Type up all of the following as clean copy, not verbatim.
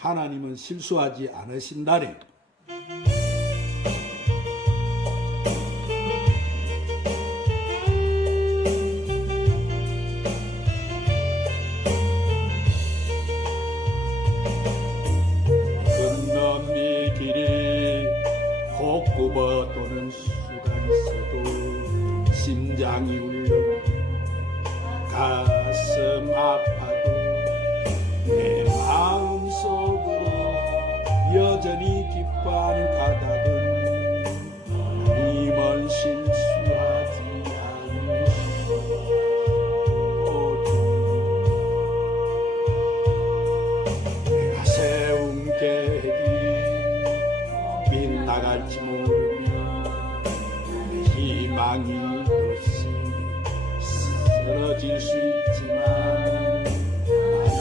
하나님은 실수하지 않으신다네. 건너미 길이 혹 굽어도는 수가 있어도 심장이 울려 가슴 아파도 내 마음속으로 여전히 기뻐하는 까닭은 하나님은 실수하지 않으시고 내가 세운 계획이 빗나갈지 모르며 내 희망이 없이 쓰러질 수 있지만 나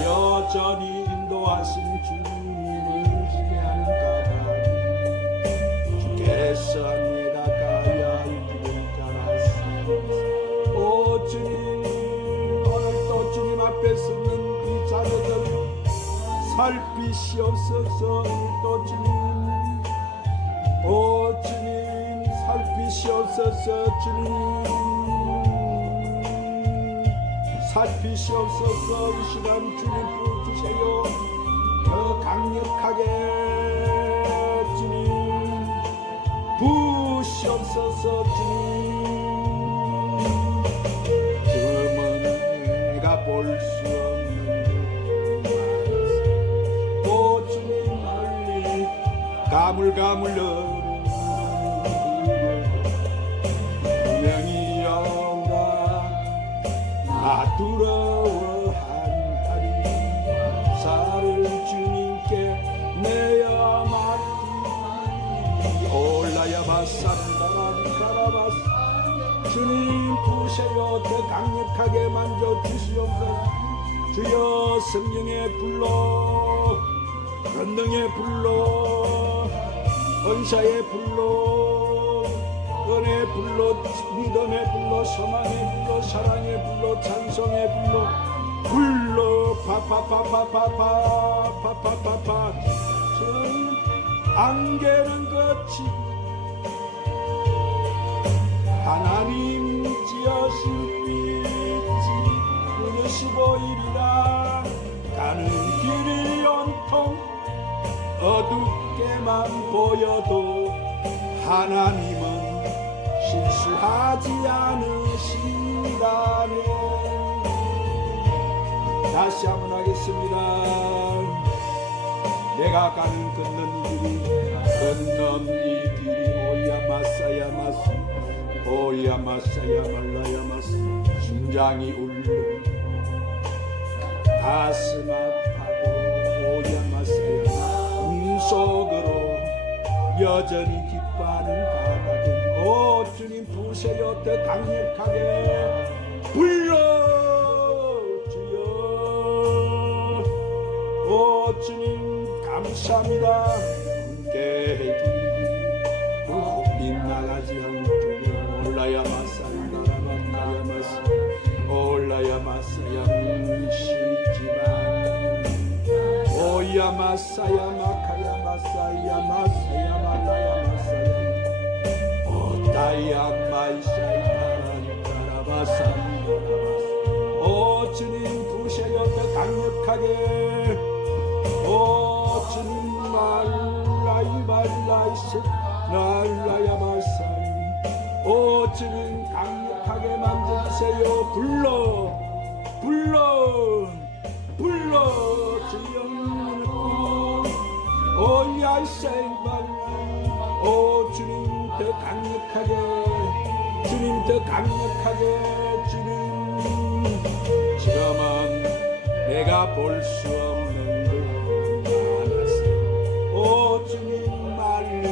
여전히 인도하신 주님을 기대하는 까닭 주께서 내가 가야 할 길을 잘 아시면서 오 주님 오늘도 주님 앞에 서는 이 자녀들 살피시옵소서. 오늘도 주님 오 주님 살피시옵소서. 주님 살피시옵소서. 이 시간 주님 부어주세요. 더 강력하게 주님 부으시옵소서. 주님 지금은 내가 볼 수 없는 오 주님 멀리 가물가물 분명히 여우가 나 두려워하리 살을 주님께 내어 맡기리 올라야 바산다라바스 주님 부으세요. 더 강력하게 만져주시옵소서. 주여 성령의 불로 권능의 불로 은사의 불로 은혜의 불로 믿음의 불로 소망의 불로 사랑의 불로 찬송의 불로 파파파파파파파파파파 주님 안개는 거치 하나님 지으신 빛이 그릇이 보이리라. 가는 길이 온통 어둡게만 보여도 하나님은 실수하지 않으신다네. 다시 한번 하겠습니다. 내가 가는 걷는 이 길이 오야 마사야 마스 오야 마사야 말라야 마스 심장이 울려 가슴 아파도 오야 마사야 속으로 여전히 기뻐하는 까닭은 오 주님 부으세요. 더 강력하게 불러 주여. 오 주님 감사합니다. 계획이 꼭 빗나가지 않도록 올라야 마산다라바카야 마스 올라야 마사야 쉬지만 오야 마사야 마카야 마사야 마사야 말라야 마사야 오다야 마이샤야 따라바산다라바스 오 주님 부으세요. 더 강력하게 오 주님 말라이 말라이스 날라야 마사이 오 주님 강력하게 만들세요. 불러 주여 오 야이세이발 오 주님 더 강력하게 주님 더 강력하게 주님 지금은 내가 볼 수 없는 것 많았어. 오 주님 말리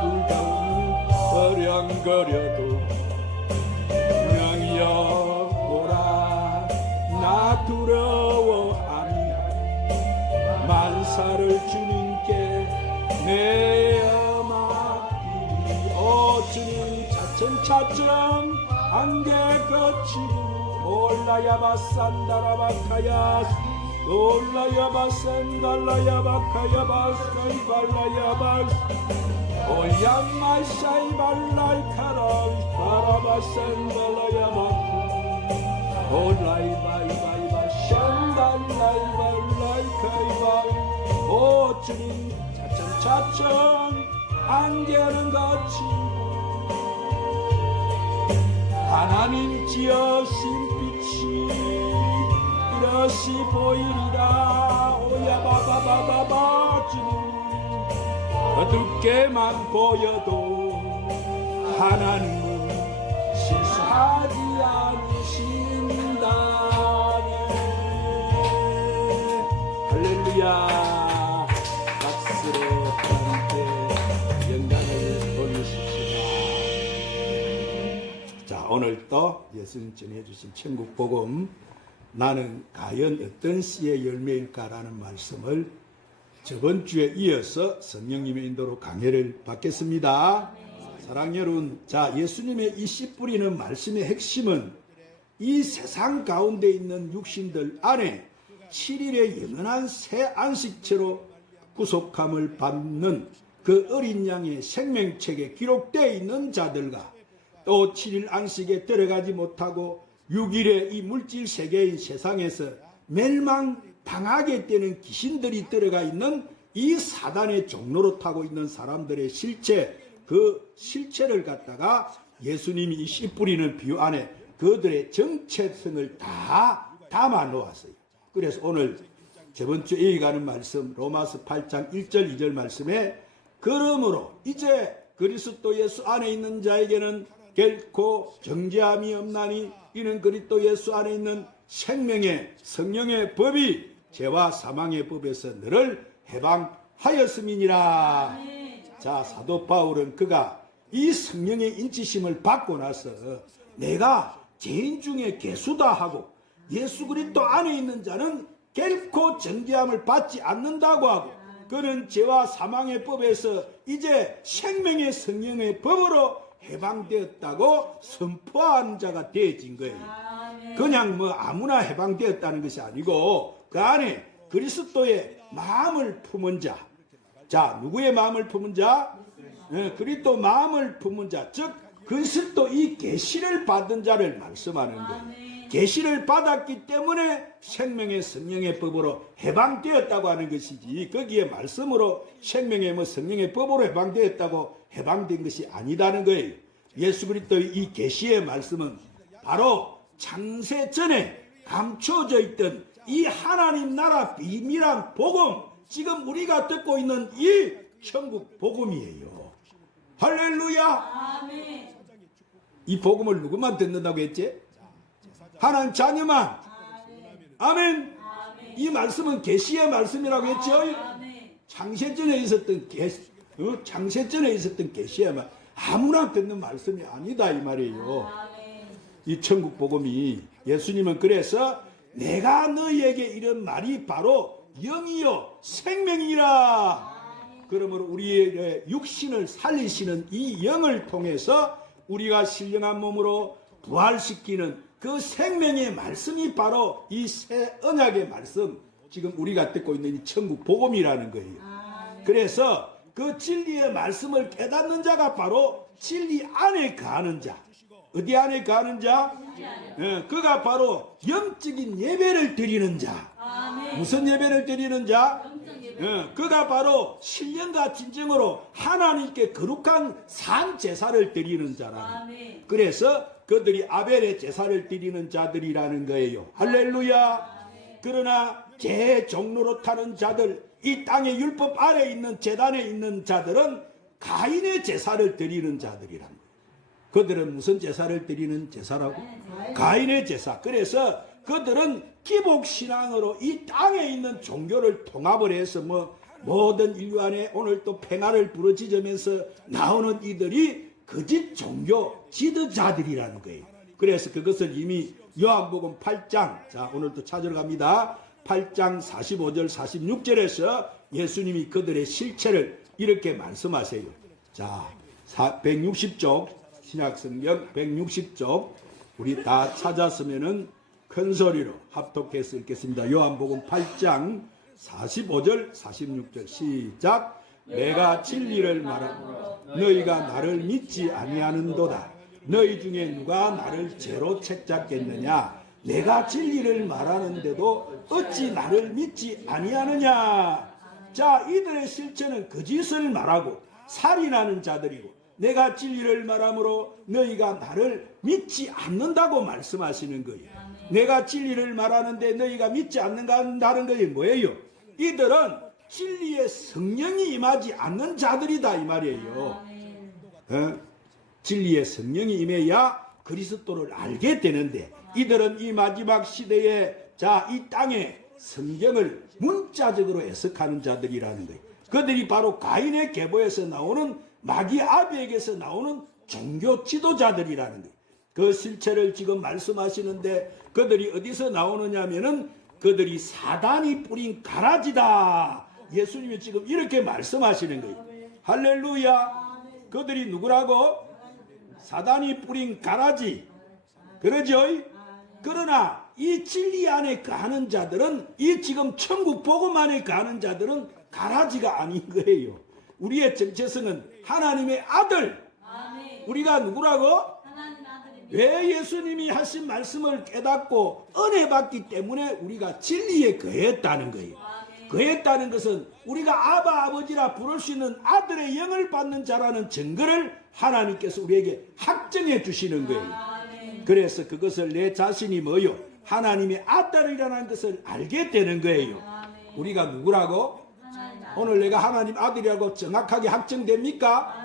불가운 어령거려도 명이여 보라 나 두려워함이 만사를 주님께 내어 맡기리 오 주님 차츰차츰 안개 거치고 올라야 바산다라바카야 놀라야바 센달라야바 카이발라야바 오야마샤이 발라이카라 바라바 센달라야바 올라이바이바이바 샨달라이발라이카이바 오 주님 차츰차츰 안개는 같이 하나님 지으신 빛이 이렇시 보이리라 오야바바바바바 주님 어둡게만 보여도 하나님은 실수하지 않으신다. 할렐루야. 박수로 하나님께 영광을 돌리십시다. 자, 오늘 또 예수님 전해주신 천국 복음 나는 과연 어떤 씨의 열매일까라는 말씀을 저번 주에 이어서 성령님의 인도로 강해를 받겠습니다. 사랑하는 여러분, 자, 예수님의 이 씨 뿌리는 말씀의 핵심은 이 세상 가운데 있는 육신들 안에 7일의 영원한 새 안식체로 구속함을 받는 그 어린 양의 생명책에 기록되어 있는 자들과 또 7일 안식에 들어가지 못하고 6일의 이 물질 세계인 세상에서 멸망당하게 되는 귀신들이 들어가 있는 이 사단의 종로로 타고 있는 사람들의 실체, 그 실체를 갖다가 예수님이 이 씨 뿌리는 비유 안에 그들의 정체성을 다 담아 놓았어요. 그래서 오늘 저번주에 얘기하는 말씀 로마서 8장 1절 2절 말씀에 그러므로 이제 그리스도 예수 안에 있는 자에게는 결코 정죄함이 없나니 이는 그리스도 예수 안에 있는 생명의 성령의 법이 죄와 사망의 법에서 너를 해방하였음이니라. 자, 사도 바울은 그가 이 성령의 인치심을 받고 나서 내가 죄인 중에 괴수다 하고 예수 그리스도 안에 있는 자는 결코 정죄함을 받지 않는다고 하고 그는 죄와 사망의 법에서 이제 생명의 성령의 법으로 해방되었다고 선포한 자가 되어진 거예요. 그냥 뭐 아무나 해방되었다는 것이 아니고 그 안에 그리스도의 마음을 품은 자. 자, 누구의 마음을 품은 자? 그리스도 마음을 품은 자, 즉 그리스도 이 계시를 받은 자를 말씀하는 거예요. 계시를 받았기 때문에 생명의 성령의 법으로 해방되었다고 하는 것이지 거기에 말씀으로 생명의 뭐 성령의 법으로 해방되었다고 해방된 것이 아니다는 거예요. 예수 그리스도의 이 계시의 말씀은 바로 창세 전에 감춰져 있던 이 하나님 나라 비밀한 복음, 지금 우리가 듣고 있는 이 천국 복음이에요. 할렐루야. 아멘. 이 복음을 누구만 듣는다고 했지? 하나님 자녀만. 아멘. 이 말씀은 계시의 말씀이라고 했죠. 창세전에 있었던 창세전에 있었던 계시의 말, 아무나 듣는 말씀이 아니다 이 말이에요. 이 천국 복음이 예수님은 그래서 내가 너희에게 이런 말이 바로 영이요 생명이라. 그러므로 우리의 육신을 살리시는 이 영을 통해서 우리가 신령한 몸으로 부활시키는 그 생명의 말씀이 바로 이 새 언약의 말씀, 지금 우리가 듣고 있는 이 천국 복음이라는 거예요. 그래서 그 진리의 말씀을 깨닫는 자가 바로 진리 안에 거하는 자. 어디 안에 거하는 자? 그가 바로 영적인 예배를 드리는 자. 무슨 예배를 드리는 자? 그가 바로 신령과 진정으로 하나님께 거룩한 산 제사를 드리는 자라는. 그래서 그들이 아벨의 제사를 드리는 자들이라는 거예요. 할렐루야. 그러나 제 종로로 타는 자들, 이 땅의 율법 아래 있는 제단에 있는 자들은 가인의 제사를 드리는 자들이란 거예요. 그들은 무슨 제사를 드리는 제사라고? 가인의 제사. 그래서 그들은 기복신앙으로 이 땅에 있는 종교를 통합을 해서 모든 인류 안에 오늘 또 평화를 부르짖으면서 나오는 이들이 거짓 종교 지도자들이라는 거예요. 그래서 그것을 이미 요한복음 8장, 자 오늘 또 찾으러 갑니다. 8장 45절 46절에서 예수님이 그들의 실체를 이렇게 말씀하세요. 자 160쪽 신약성경 160쪽 우리 다 찾았으면은 큰 소리로 합독해서 읽겠습니다. 요한복음 8장 45절 46절 시작. 내가 진리를 말하므로 너희가 나를 믿지 아니하는도다. 너희 중에 누가 나를 죄로 책잡겠느냐. 내가 진리를 말하는데도 어찌 나를 믿지 아니하느냐. 자, 이들의 실체는 거짓을 말하고 살인하는 자들이고, 내가 진리를 말하므로 너희가 나를 믿지 않는다고 말씀하시는 거예요. 내가 진리를 말하는데 너희가 믿지 않는가 한다는 것이 뭐예요? 이들은 진리의 성령이 임하지 않는 자들이다 이 말이에요. 진리의 성령이 임해야 그리스도를 알게 되는데, 이들은 이 마지막 시대에 이 땅에 성경을 문자적으로 해석하는 자들이라는 거예요. 그들이 바로 가인의 계보에서 나오는 마귀 아비에게서 나오는 종교 지도자들이라는 거예요. 그 실체를 지금 말씀하시는데, 그들이 어디서 나오느냐면은 그들이 사단이 뿌린 가라지다. 예수님이 지금 이렇게 말씀하시는 거예요. 할렐루야. 그들이 누구라고? 사단이 뿌린 가라지. 그러죠? 그러나 이 진리 안에 거하는 자들은, 이 지금 천국 복음 안에 거하는 자들은 가라지가 아닌 거예요. 우리의 정체성은 하나님의 아들. 우리가 누구라고? 왜 예수님이 하신 말씀을 깨닫고 은혜 받기 때문에 우리가 진리에 거했다는 거예요. 거했다는 것은 우리가 아바 아버지라 부를 수 있는 아들의 영을 받는 자라는 증거를 하나님께서 우리에게 확정해 주시는 거예요. 그래서 그것을 내 자신이 뭐요? 하나님의 아들이라는 것을 알게 되는 거예요. 우리가 누구라고? 오늘 내가 하나님 아들이라고 정확하게 확정됩니까?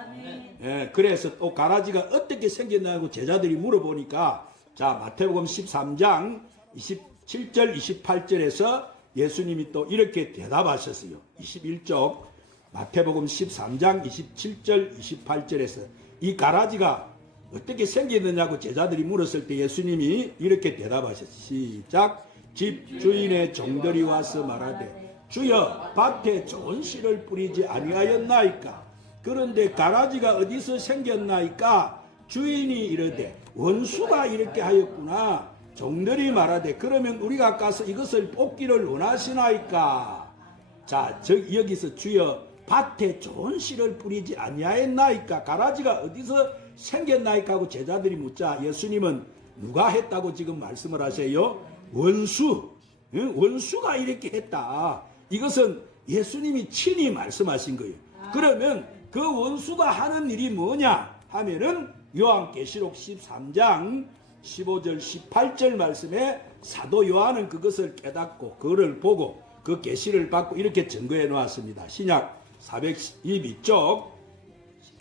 예, 그래서 또 가라지가 어떻게 생겼냐고 제자들이 물어보니까, 자, 마태복음 13장 27절 28절에서 예수님이 또 이렇게 대답하셨어요. 21쪽 마태복음 13장 27절 28절에서 이 가라지가 어떻게 생겼느냐고 제자들이 물었을 때 예수님이 이렇게 대답하셨어요. 시작. 집 주인의 종들이 와서 말하되 주여 밭에 좋은 씨를 뿌리지 아니하였나이까. 그런데 가라지가 어디서 생겼나이까. 주인이 이르되 원수가 이렇게 하였구나. 종들이 말하되 그러면 우리가 가서 이것을 뽑기를 원하시나이까. 자, 여기서 주여 밭에 좋은 씨를 뿌리지 아니하였나이까. 가라지가 어디서 생겼나이까 하고 제자들이 묻자 예수님은 누가 했다고 지금 말씀을 하세요? 원수. 원수가 이렇게 했다. 이것은 예수님이 친히 말씀하신 거예요. 그러면 그 원수가 하는 일이 뭐냐 하면은 요한계시록 13장 15절 18절 말씀에 사도 요한은 그것을 깨닫고 그를 보고 그 계시를 받고 이렇게 증거해 놓았습니다. 신약 422쪽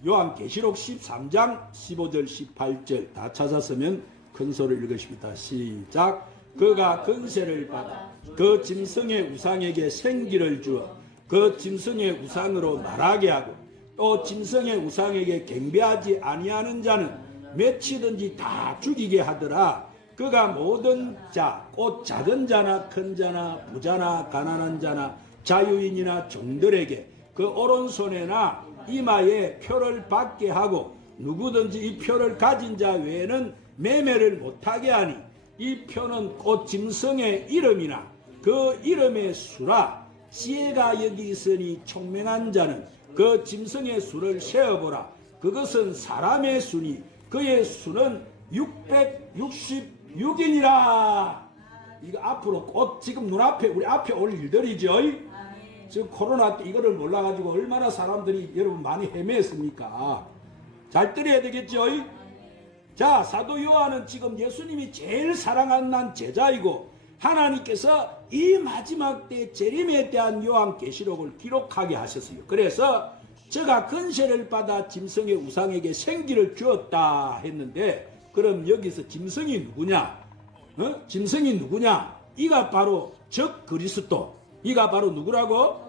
요한계시록 13장 15절 18절 다 찾았으면 큰 소리를 읽으십니다. 시작. 그가 권세를 받아 그 짐승의 우상에게 생기를 주어 그 짐승의 우상으로 말하게 하고 또 짐승의 우상에게 경배하지 아니하는 자는 몇이든지 다 죽이게 하더라. 그가 모든 자, 곧 작은 자나 큰 자나 부자나 가난한 자나 자유인이나 종들에게 그 오른손에나 이마에 표를 받게 하고 누구든지 이 표를 가진 자 외에는 매매를 못하게 하니 이 표는 곧 짐승의 이름이나 그 이름의 수라. 지혜가 여기 있으니 총명한 자는 그 짐승의 수를 세어보라. 그것은 사람의 수니 그의 수는 666이니라. 이거 앞으로 곧 지금 눈앞에 우리 앞에 올 일들이죠. 지금 코로나 때 이거를 몰라가지고 얼마나 사람들이 여러분 많이 헤매했습니까? 잘 들어야 되겠죠. 자, 사도 요한은 지금 예수님이 제일 사랑하는 제자이고 하나님께서 이 마지막 때 재림에 대한 요한계시록을 기록하게 하셨어요. 그래서 저가 권세를 받아 짐승의 우상에게 생기를 주었다 했는데, 그럼 여기서 짐승이 누구냐? 짐승이 누구냐? 이가 바로 적 그리스도. 이가 바로 누구라고?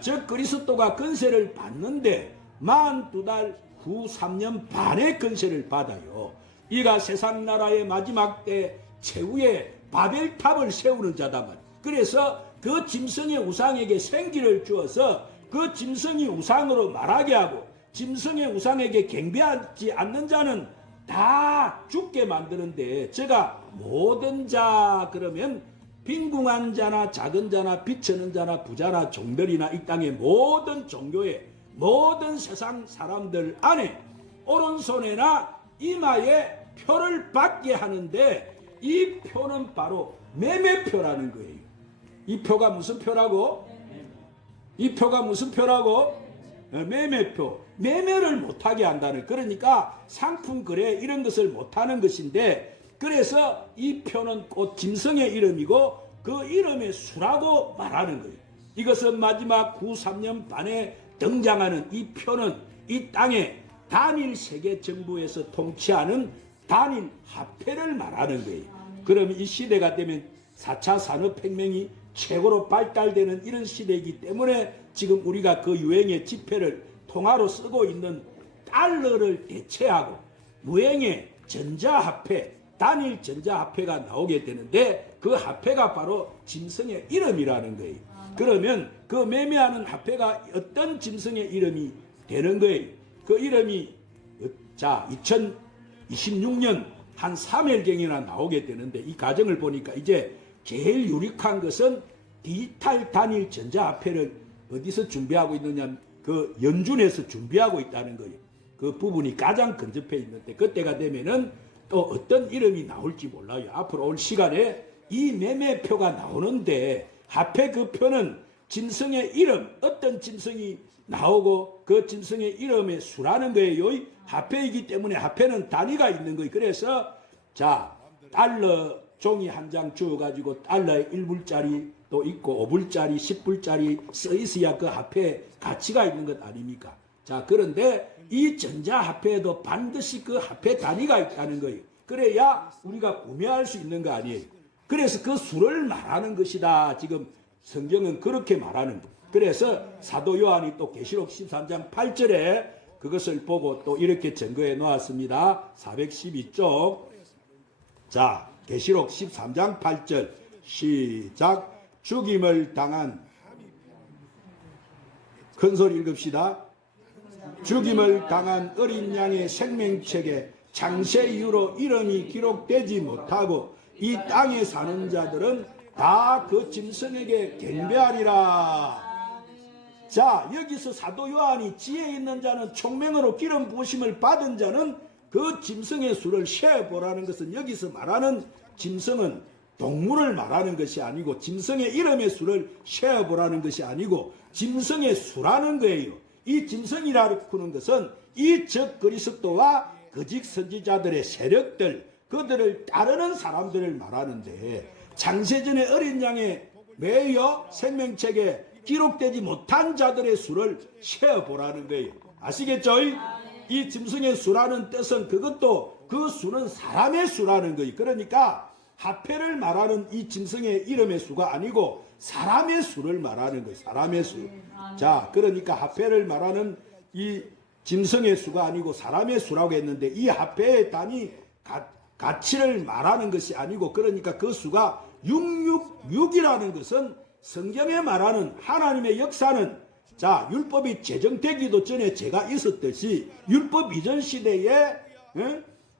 적 그리스도가 권세를 받는데 42달 후 3년 반의 권세를 받아요. 이가 세상 나라의 마지막 때 최후의 바벨탑을 세우는 자다 말. 그래서 그 짐승의 우상에게 생기를 주어서 그 짐승이 우상으로 말하게 하고 짐승의 우상에게 경배하지 않는 자는 다 죽게 만드는데 제가 모든 자 그러면 빈궁한 자나 작은 자나 비천한 자나 부자나 종들이나 이 땅의 모든 종교의 모든 세상 사람들 안에 오른손에나 이마에 표를 받게 하는데 이 표는 바로 매매표라는 거예요. 이 표가 무슨 표라고? 이 표가 무슨 표라고? 매매표. 매매를 못하게 한다는, 그러니까 상품 거래 이런 것을 못하는 것인데, 그래서 이 표는 곧 짐승의 이름이고 그 이름의 수라고 말하는 거예요. 이것은 마지막 후 3년 반에 등장하는 이 표는 이 땅에 단일 세계 정부에서 통치하는 단일 화폐를 말하는 거예요. 그러면 이 시대가 되면 4차 산업혁명이 최고로 발달되는 이런 시대이기 때문에 지금 우리가 그 유행의 지폐를 통화로 쓰고 있는 달러를 대체하고 무형의 전자화폐, 단일 전자화폐가 나오게 되는데 그 화폐가 바로 짐승의 이름이라는 거예요. 그러면 그 매매하는 화폐가 어떤 짐승의 이름이 되는 거예요. 그 이름이 자 2026년 한 3일경이나 나오게 되는데, 이 과정을 보니까 이제 제일 유력한 것은 디지털 단일 전자화폐를 어디서 준비하고 있느냐, 그 연준에서 준비하고 있다는 거예요. 그 부분이 가장 근접해 있는데, 그때가 되면은 또 어떤 이름이 나올지 몰라요. 앞으로 올 시간에 이 매매표가 나오는데, 화폐 그 표는 짐승의 이름, 어떤 짐승이 나오고 그 짐승의 이름의 수라는 거예요. 화폐이기 때문에 화폐는 단위가 있는 거예요. 그래서 자, 달러 종이 한 장 주어가지고 달러에 1불짜리 또 있고 5불짜리 10불짜리 써 있어야 그 화폐에 가치가 있는 것 아닙니까? 자, 그런데 이 전자화폐에도 반드시 그 화폐 단위가 있다는 거예요. 그래야 우리가 구매할 수 있는 거 아니에요. 그래서 그 수를 말하는 것이다. 지금 성경은 그렇게 말하는 거예요. 그래서 사도 요한이 또 계시록 13장 8절에 그것을 보고 또 이렇게 증거해 놓았습니다. 412쪽. 자, 계시록 13장 8절 시작. 죽임을 당한, 큰 소리 읽읍시다. 죽임을 당한 어린 양의 생명책에 창세 이후로 이름이 기록되지 못하고 이 땅에 사는 자들은 다 그 짐승에게 경배하리라. 자, 여기서 사도 요한이 지혜 있는 자는 총명으로 기름 부으심을 받은 자는 그 짐승의 수를 세어보라는 것은, 여기서 말하는 짐승은 동물을 말하는 것이 아니고 짐승의 이름의 수를 세어보라는 것이 아니고 짐승의 수라는 거예요. 이 짐승이라는 것은 이 적 그리스도와 거짓 선지자들의 세력들, 그들을 따르는 사람들을 말하는데, 창세전의 어린 양의 매여 생명책에 기록되지 못한 자들의 수를 세어보라는 거예요. 아시겠죠? 이 짐승의 수라는 뜻은 그것도, 그 수는 사람의 수라는 거예요. 그러니까 화폐를 말하는 이 짐승의 이름의 수가 아니고 사람의 수를 말하는 거예요. 사람의 수. 자, 그러니까 화폐를 말하는 이 짐승의 수가 아니고 사람의 수라고 했는데, 이 화폐의 단위 가치를 말하는 것이 아니고, 그러니까 그 수가 666이라는 것은 성경에 말하는 하나님의 역사는, 자, 율법이 제정되기도 전에 제가 있었듯이 율법 이전 시대에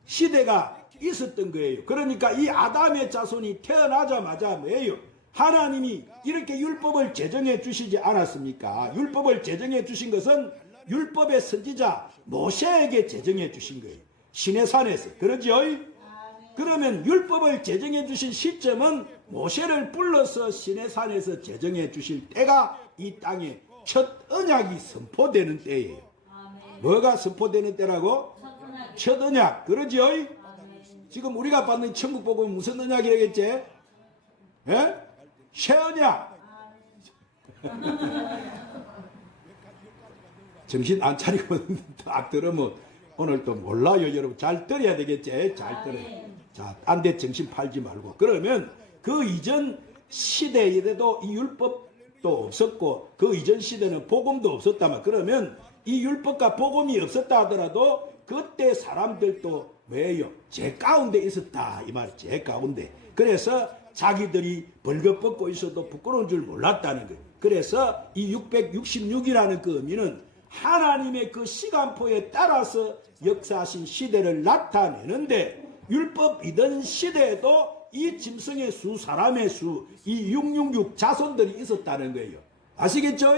시대가 있었던 거예요. 그러니까 이 아담의 자손이 태어나자마자 뭐예요? 하나님이 이렇게 율법을 제정해 주시지 않았습니까? 율법을 제정해 주신 것은 율법의 선지자 모세에게 제정해 주신 거예요. 시내산에서. 그러죠? 그러면 율법을 제정해 주신 시점은 모세를 불러서 시내산에서 제정해 주실 때가 이 땅에 첫 언약이 선포되는 때예요. 뭐가 선포되는 때라고? 첫 언약. 그러죠? 지금 우리가 받는 천국 복음은 무슨 언약이라겠지? 예? 새 언약. 정신 안 차리고 딱 들으면 오늘 또 몰라요. 여러분 잘 들어야 되겠지? 잘 들어요. 자, 딴 데 정신 팔지 말고. 그러면 그 이전 시대에도 이 율법도 없었고 그 이전 시대는 복음도 없었다만, 그러면 이 율법과 복음이 없었다 하더라도 그때 사람들도 왜요? 제 가운데 있었다 이 말. 제 가운데. 그래서 자기들이 벌거벗고 있어도 부끄러운 줄 몰랐다는 거예요. 그래서 이 666이라는 그 의미는 하나님의 그 시간표에 따라서 역사하신 시대를 나타내는데, 율법이던 시대에도 이 짐승의 수, 사람의 수, 이 666 자손들이 있었다는 거예요. 아시겠죠?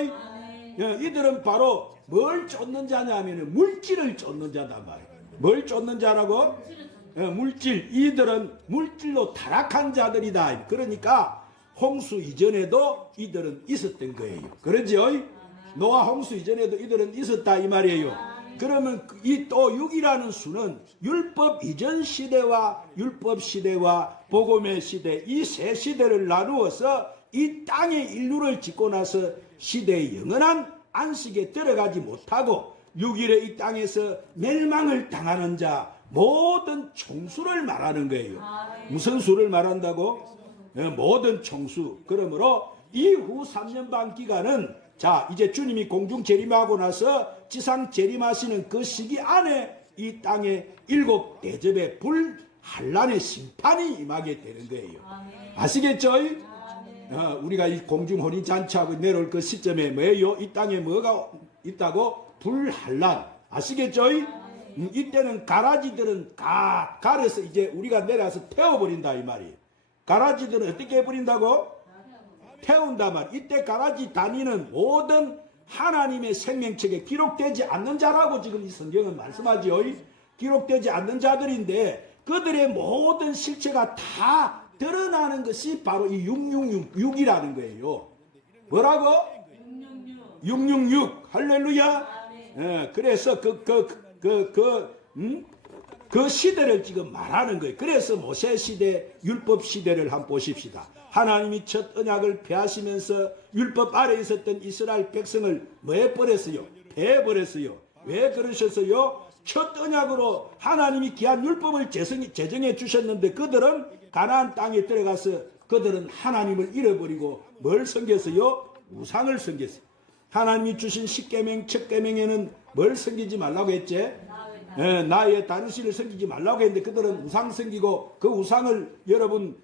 이들은 바로 뭘 쫓는 자냐 하면 물질을 쫓는 자단 말이에요. 뭘 쫓는 자라고? 물질. 이들은 물질로 타락한 자들이다. 그러니까 홍수 이전에도 이들은 있었던 거예요. 그러죠? 노아 홍수 이전에도 이들은 있었다 이 말이에요. 그러면 이 또 6이라는 수는 율법 이전 시대와 율법 시대와 복음의 시대, 이 세 시대를 나누어서 이 땅의 인류를 짓고 나서 시대의 영원한 안식에 들어가지 못하고 6일에 이 땅에서 멸망을 당하는 자 모든 총수를 말하는 거예요. 무슨 수를 말한다고? 모든 총수. 그러므로 이후 3년 반 기간은, 자, 이제 주님이 공중 재림하고 나서 지상 재림하시는 그 시기 안에 이 땅에 7 대접의 불 한란의 심판이 임하게 되는 거예요. 아시겠죠? 우리가 이 공중 혼인 잔치하고 내려올 그 시점에 뭐예요? 이 땅에 뭐가 있다고? 불 한란. 아시겠죠? 이때는 가라지들은 가려서 이제 우리가 내려서 태워버린다 이 말이에요. 가라지들은 어떻게 해버린다고? 태운다 말. 이때 가라지 단위는 모든 하나님의 생명책에 기록되지 않는 자라고 지금 이 성경은 말씀하지요. 기록되지 않는 자들인데 그들의 모든 실체가 다 드러나는 것이 바로 이 666이라는 거예요. 뭐라고? 666. 할렐루야. 그래서 그 시대를 지금 말하는 거예요. 그래서 모세 시대, 율법 시대를 한번 보십시다. 하나님이 첫 언약을 폐하시면서 율법 아래에 있었던 이스라엘 백성을 뭐 해버렸어요? 패해버렸어요. 왜 그러셨어요? 첫 언약으로 하나님이 귀한 율법을 제정해 주셨는데 그들은 가나안 땅에 들어가서 그들은 하나님을 잃어버리고 뭘 섬겼어요? 우상을 섬겼어요. 하나님이 주신 십계명, 첫 계명에는 뭘 섬기지 말라고 했지? 나의 다른 신을 섬기지 말라고 했는데 그들은 우상 섬기고 그 우상을 여러분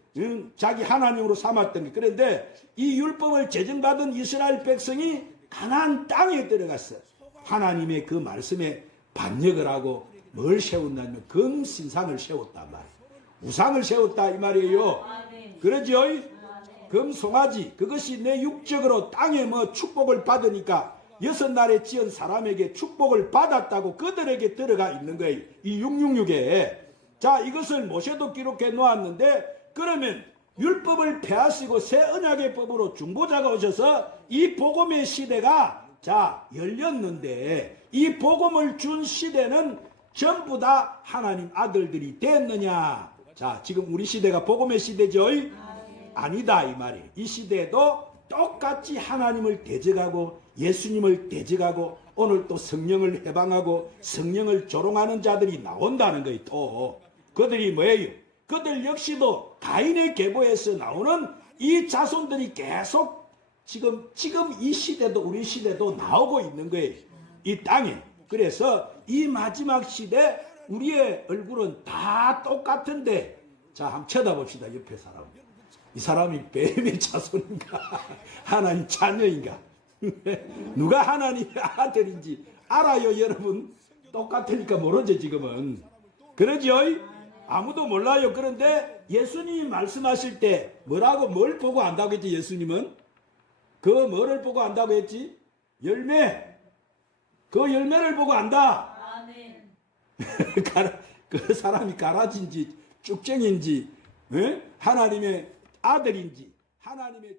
자기 하나님으로 삼았던 게. 그런데 이 율법을 제정받은 이스라엘 백성이 가나안 땅에 들어갔어. 하나님의 그 말씀에 반역을 하고 뭘 세웠냐면 금신상을 세웠단 말이에요. 우상을 세웠다 이 말이에요. 그러죠? 금송아지, 그것이 내 육적으로 땅에 뭐 축복을 받으니까 6날에 지은 사람에게 축복을 받았다고 그들에게 들어가 있는 거예요. 이 666에. 자, 이것을 모세도 기록해 놓았는데, 그러면 율법을 폐하시고 새 언약의 법으로 중보자가 오셔서 이 복음의 시대가 자 열렸는데, 이 복음을 준 시대는 전부 다 하나님 아들들이 됐느냐? 자, 지금 우리 시대가 복음의 시대죠? 아니다 이 말이에요. 이 시대도 똑같이 하나님을 대적하고 예수님을 대적하고 오늘 또 성령을 해방하고 성령을 조롱하는 자들이 나온다는 거예요. 또 그들이 뭐예요? 그들 역시도 가인의 계보에서 나오는 이 자손들이 계속 지금 이 시대도 우리 시대도 나오고 있는 거예요. 이 땅에. 그래서 이 마지막 시대 우리의 얼굴은 다 똑같은데, 자 한번 쳐다봅시다. 옆에 사람. 이 사람이 뱀의 자손인가 하나님 자녀인가? 누가 하나님의 아들인지 알아요 여러분? 똑같으니까 모르죠 지금은. 그러죠? 아무도 몰라요. 그런데 예수님이 말씀하실 때 뭐라고 뭘 보고 안다고 했지? 예수님은 그 뭐를 보고 안다고 했지? 열매. 그 열매를 보고 안다. 그 사람이 가라지인지 쭉쟁인지 하나님의 아들인지 하나님의